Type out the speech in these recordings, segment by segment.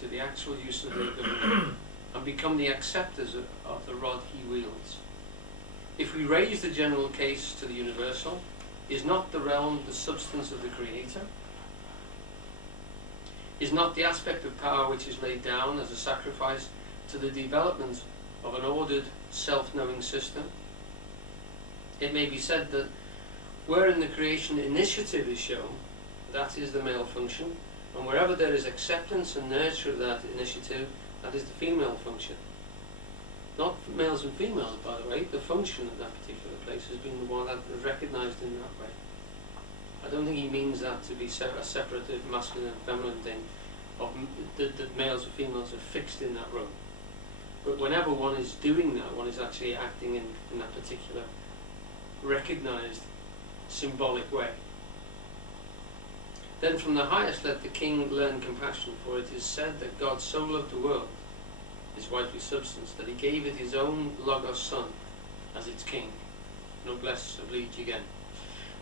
to the actual use of their government and become the acceptors of the rod he wields. If we raise the general case to the universal, is not the realm the substance of the Creator? Is not the aspect of power which is laid down as a sacrifice to the development of an ordered, self-knowing system? It may be said that where in the creation initiative is shown, that is the male function, and wherever there is acceptance and nurture of that initiative, that is the female function. Not males and females, by the way, the function of that particular place has been the one that is recognised in that way. I don't think he means that to be a separate masculine and feminine thing, of that males and females are fixed in that role. But whenever one is doing that, one is actually acting in that particular recognised symbolic way. Then from the highest let the king learn compassion, for it is said that God so loved the world, his wifely substance, that he gave it his own Logos son as its king. Noblesse oblige again.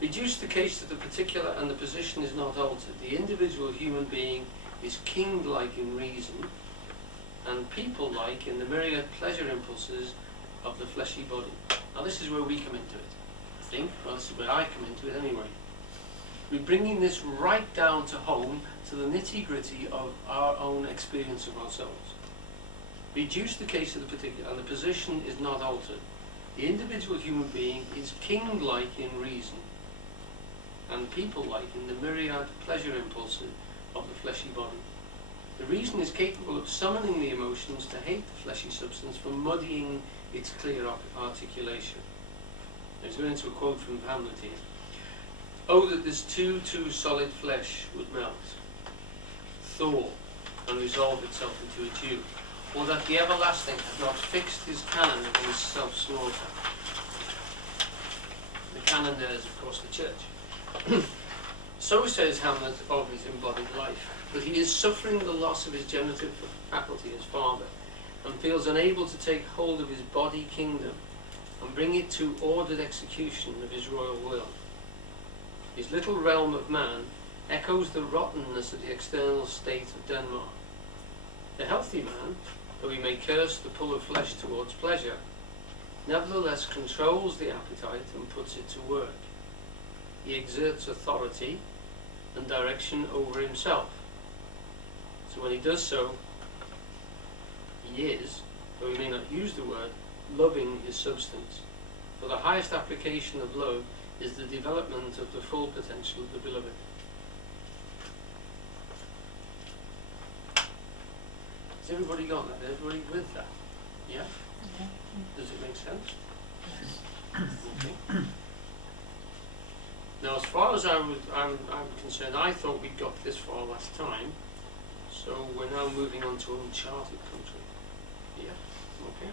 Reduce the case to the particular and the position is not altered. The individual human being is king-like in reason and people-like in the myriad pleasure impulses of the fleshy body. Now this is where we come into it, I think. Well, this is where I come into it anyway. We're bringing this right down to home, to the nitty-gritty of our own experience of ourselves. Reduce the case of the particular, and the position is not altered. The individual human being is king-like in reason, and people-like in the myriad pleasure impulses of the fleshy body. The reason is capable of summoning the emotions to hate the fleshy substance for muddying its clear articulation. Let's go into a quote from Hamlet here. Oh, that this too solid flesh would melt, thaw, and resolve itself into a dew, or that the everlasting had not fixed his canon against self-slaughter. The canon there is, of course, the church. So says Hamlet of his embodied life, that he is suffering the loss of his generative faculty as father, and feels unable to take hold of his body kingdom and bring it to ordered execution of his royal will. His little realm of man echoes the rottenness of the external state of Denmark. The healthy man, though he may curse the pull of flesh towards pleasure, nevertheless controls the appetite and puts it to work. He exerts authority and direction over himself. So when he does so, he is, though he may not use the word, loving his substance. For the highest application of love is the development of the full potential of the beloved. Has everybody got that? Everybody with that? Yeah? Yeah. Does it make sense? Yes. Okay. Now, as far as I'm concerned, I thought we got this far last time, so we're now moving on to uncharted country. Yeah? Okay.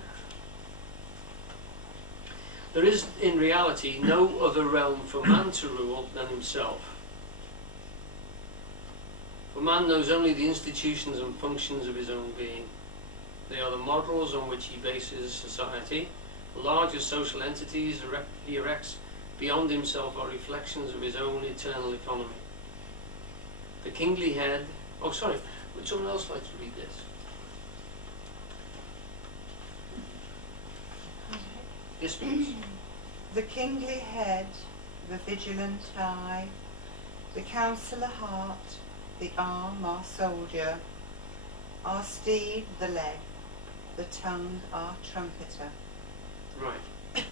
There is, in reality, no other realm for man to rule than himself. For man knows only the institutions and functions of his own being. They are the models on which he bases society. The larger social entities he erects beyond himself are reflections of his own eternal economy. The kingly head... Oh, sorry. Would someone else like to read this? Yes, please. The kingly head, the vigilant eye, the counsellor heart, the arm our soldier, our steed the leg, the tongue our trumpeter. Right.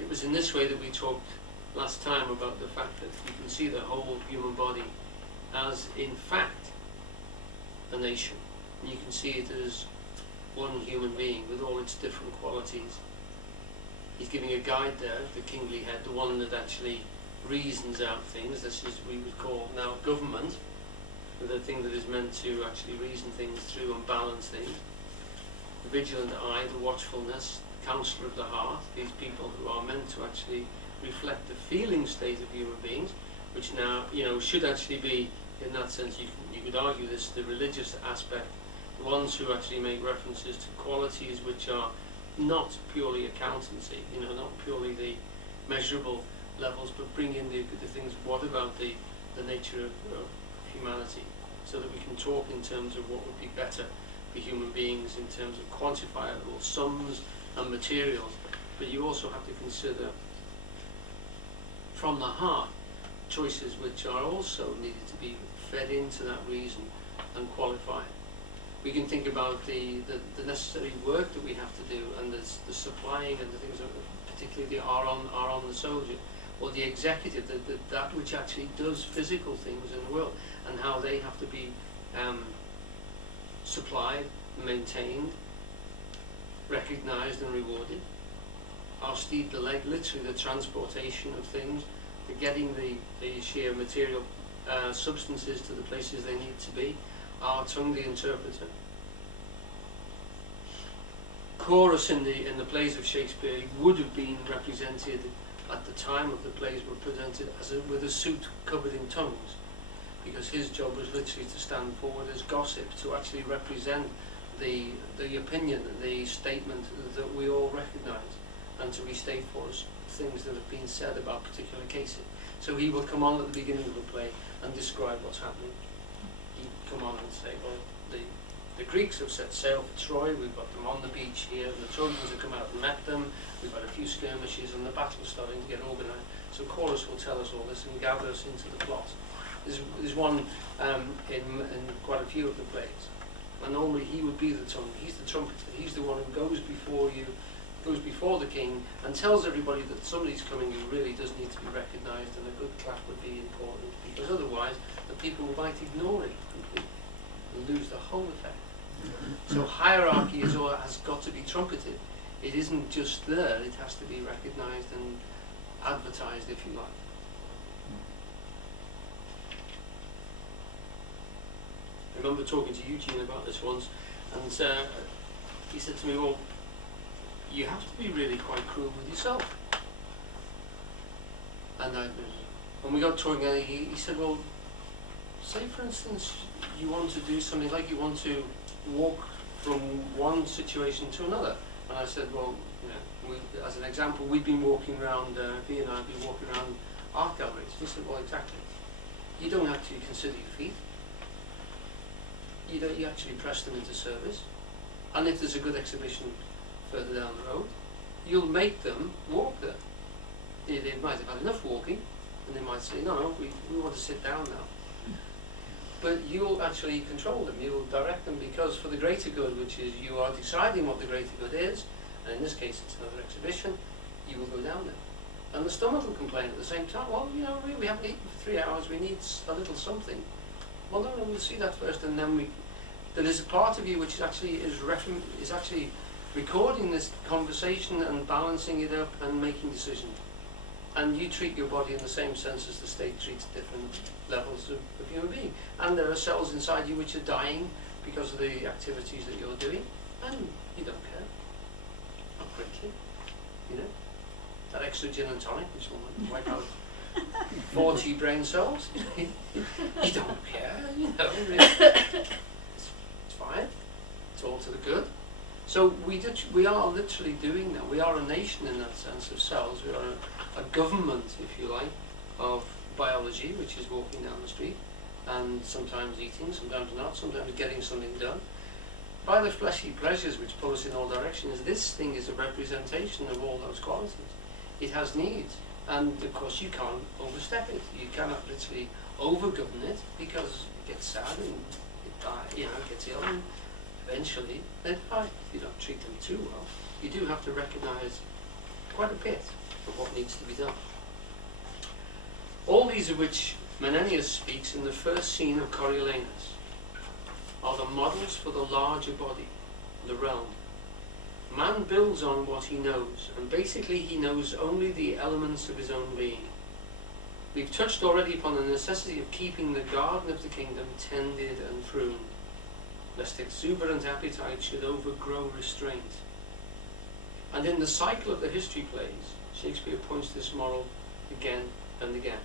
It was in this way that we talked last time about the fact that you can see the whole human body as, in fact, a nation. And you can see it as one human being with all its different qualities. He's giving a guide there, the kingly head, the one that actually reasons out things. This is we would call now government, the thing that is meant to actually reason things through and balance things. The vigilant eye, the watchfulness, the counsellor of the heart, these people who are meant to actually reflect the feeling state of human beings, which now, should actually be, in that sense, you could argue this, the religious aspect, the ones who actually make references to qualities which are not purely accountancy, not purely the measurable levels, but bring in the things. What about the the nature of humanity, so that we can talk in terms of what would be better for human beings in terms of quantifiable sums and materials. But you also have to consider from the heart choices which are also needed to be fed into that reason and qualified. We can think about the necessary work that we have to do, and the supplying and the things that particularly are on the soldier, or the executive, that which actually does physical things in the world, and how they have to be supplied, maintained, recognised and rewarded. Our steed, the leg, literally the transportation of things, the getting the sheer material substances to the places they need to be. Our tongue, the interpreter. Chorus in the plays of Shakespeare would have been represented at the time of the plays were presented with a suit covered in tongues, because his job was literally to stand forward as gossip, to actually represent the opinion, the statement that we all recognise, and to restate for us things that have been said about particular cases. So he will come on at the beginning of the play and describe what's happening. He'd come on and say, well, the Greeks have set sail for Troy, we've got them on the beach here, and the Trojans have come out and met them, we've had a few skirmishes, and the battle's starting to get organised. So Chorus will tell us all this and gather us into the plot. There's one in quite a few of the plays, and normally he would be the tongue, he's the trumpeter, he's the one who goes before you, goes before the king and tells everybody that somebody's coming who really does need to be recognised, and a good clap would be important, because otherwise the people might ignore it completely and lose the whole effect. So hierarchy has got to be trumpeted. It isn't just there, it has to be recognised and advertised, if you like. I remember talking to Eugene about this once, and he said to me, well, you have to be really quite cruel with yourself. And when we got talking, he said, well, say for instance you want to do something like you want to walk from one situation to another. And I said, well, you know, as an example, we've been walking around, V and I have been walking around art galleries. He said, well, exactly. You don't actually consider your feet. You actually press them into service. And if there's a good exhibition further down the road, you'll make them walk there. They might have had enough walking, and they might say, no, we want to sit down now. But you'll actually control them, you'll direct them, because for the greater good, which is you are deciding what the greater good is, and in this case it's another exhibition, you will go down there. And the stomach will complain at the same time, well, you know, we haven't eaten for 3 hours, we need a little something. Well, no, we'll see that first, and then there is a part of you which is actually recording this conversation and balancing it up and making decisions. And you treat your body in the same sense as the state treats different levels of human being. And there are cells inside you which are dying because of the activities that you're doing, and you don't care. Not greatly, you know. That extra gin and tonic which will wipe out 40 brain cells, you don't care, you know. Really. It's fine. It's all to the good. So we are literally doing that. We are a nation in that sense of cells. We are a government, if you like, of biology, which is walking down the street and sometimes eating, sometimes not, sometimes getting something done. By the fleshy pleasures which pull us in all directions, this thing is a representation of all those qualities. It has needs, and of course you can't overstep it. You cannot literally over-govern it, because it gets sad and it gets ill, and eventually they die if you don't treat them too well. You do have to recognise quite a bit of what needs to be done. All these of which Menenius speaks in the first scene of Coriolanus are the models for the larger body, the realm. Man builds on what he knows, and basically he knows only the elements of his own being. We've touched already upon the necessity of keeping the garden of the kingdom tended and pruned, lest exuberant appetite should overgrow restraint. And in the cycle of the history plays, Shakespeare points this moral again and again.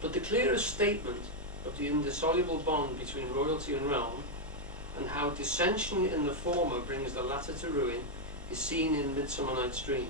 But the clearest statement of the indissoluble bond between royalty and realm, and how dissension in the former brings the latter to ruin, is seen in Midsummer Night's Dream.